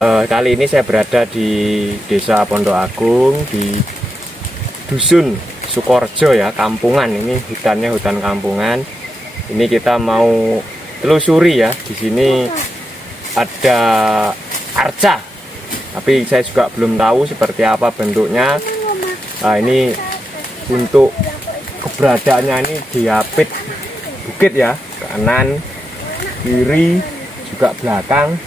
Kali ini saya berada di Desa Pondok Agung, di Dusun Sukorjo ya, kampungan. Ini hutannya hutan kampungan. Ini kita mau telusuri ya. Di sini ada arca, tapi saya juga belum tahu seperti apa bentuknya. Nah, ini untuk keberadaannya ini diapit bukit ya, kanan, kiri, juga belakang.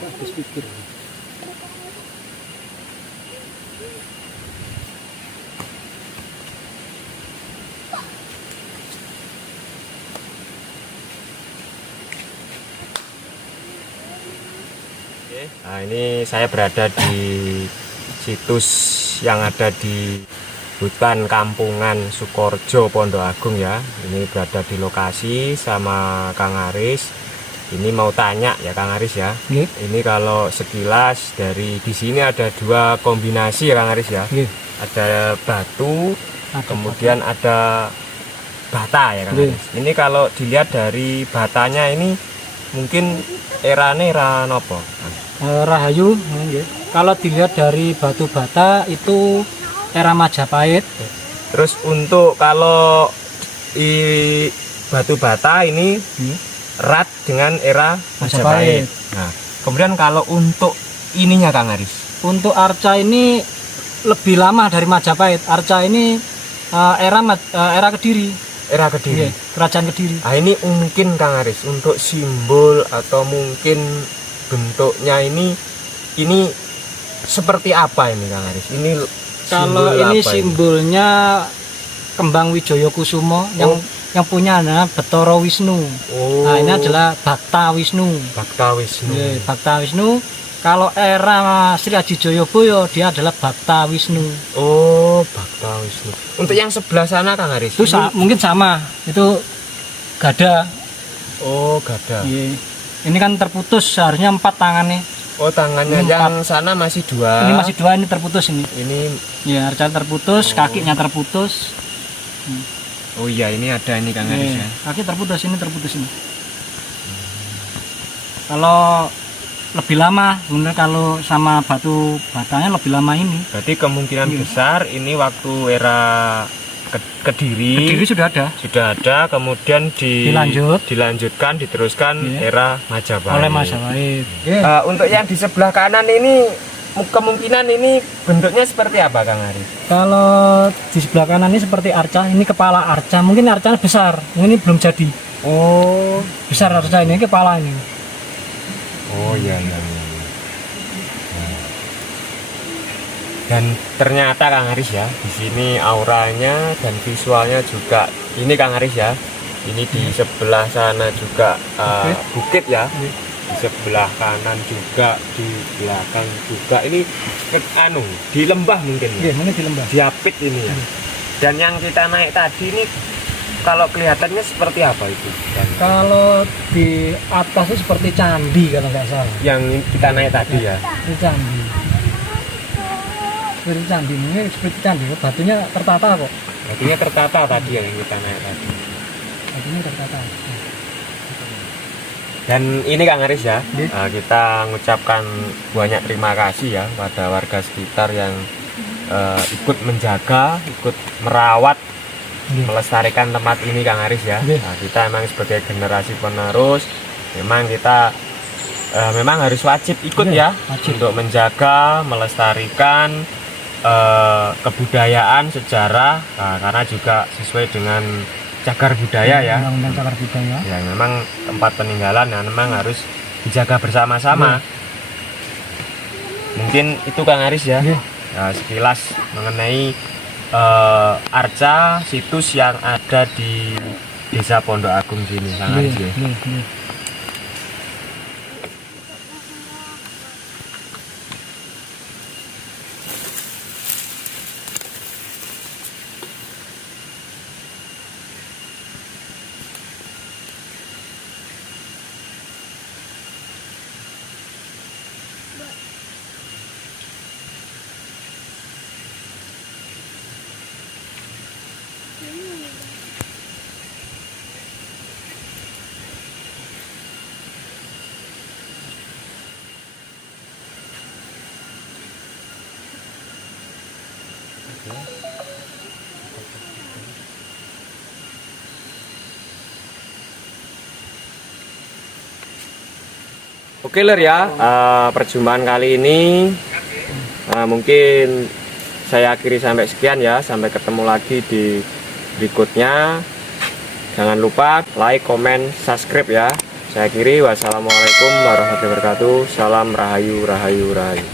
Habis pikir. Nah, ini saya berada di situs yang ada di hutan kampungan Sukorjo Pondok Agung ya. Ini berada di lokasi sama Kang Aris. Ini mau tanya ya Kang Aris ya. Ini kalau sekilas dari di sini ada dua kombinasi ya Kang Aris ya. Ada batu, kemudian ada bata ya Kang Aris. Ini kalau dilihat dari batanya ini mungkin erane era nopo? Rahayu nggih. Kalau dilihat dari batu bata itu era Majapahit. Terus untuk kalau batu bata ini erat dengan era Majapahit. Nah, kemudian kalau untuk ininya Kang Aris, untuk arca ini lebih lama dari Majapahit. Arca ini era Kediri. Era Kediri. Iya, kerajaan Kediri. Nah, ini mungkin Kang Aris untuk simbol atau mungkin bentuknya ini seperti apa ini Kang Aris? Ini kalau ini simbolnya kembang Wijaya Kusumo yang punya adalah Betara Wisnu. Nah, ini adalah Bakta Wisnu. Bakta Wisnu. Yeah, Bakta Wisnu. Kalau era Sri Aji Joyoboyo dia adalah Bakta Wisnu. Oh, Bakta Wisnu. Untuk yang sebelah sana Kang Aris? Itu mungkin sama. Itu Gada. Oh, Gada. Yeah. Ini kan terputus, seharusnya 4 tangannya. Oh, tangannya yang sana masih 2. Ini masih 2, ini terputus ini. Ini ya, arca terputus, kakinya terputus. Oh iya, ini ada ini Kang Aris ya. Kaki terputus ini. Kalau lebih lama, bener kalau sama batu batanya lebih lama ini. Berarti kemungkinan besar ini waktu era Kediri sudah ada, kemudian dilanjutkan, diteruskan era Majapahit. Oleh Majapahit. Untuk yang di sebelah kanan ini kemungkinan ini bentuknya seperti apa Kang Aris? Kalau di sebelah kanan ini seperti arca, ini kepala arca, mungkin arcanya besar, ini belum jadi. Oh, besar arca ini kepala ini. Oh iya. Dan ternyata Kang Aris ya, di sini auranya dan visualnya juga ini Kang Aris ya. Ini di sebelah sana juga bukit ya. Di sebelah kanan juga, di belakang juga. Ini di lembah mungkin ya. Iya, mungkin di lembah. Diapit ini ya. Dan yang kita naik tadi ini kalau kelihatannya seperti apa itu? Kalau di atas itu seperti candi kalau nggak salah. Yang kita naik tadi ya. Itu candi. Seperti candi, ini seperti candi, batunya tertata kok. Batunya tertata tadi yang kita naik tadi. Batunya tertata. Dan ini Kang Aris ya, kita mengucapkan banyak terima kasih ya pada warga sekitar yang ikut menjaga, ikut merawat, melestarikan tempat ini Kang Aris ya. Nah, kita emang sebagai generasi penerus, memang kita memang harus wajib ikut wajib untuk menjaga, melestarikan kebudayaan, sejarah, karena juga sesuai dengan cagar budaya ya. Undang-undang cagar budaya. Ya, memang tempat peninggalan yang memang harus dijaga bersama-sama. Mungkin itu Kang Aris ya. Sekilas mengenai arca situs yang ada di Desa Pondok Agung sini Kang Aris ya. Oke Ler ya, perjumpaan kali ini mungkin saya akhiri sampai sekian ya, sampai ketemu lagi di berikutnya. Jangan lupa like, comment, subscribe ya. Saya akhiri, wassalamualaikum warahmatullahi wabarakatuh. Salam rahayu, rahayu, rahayu.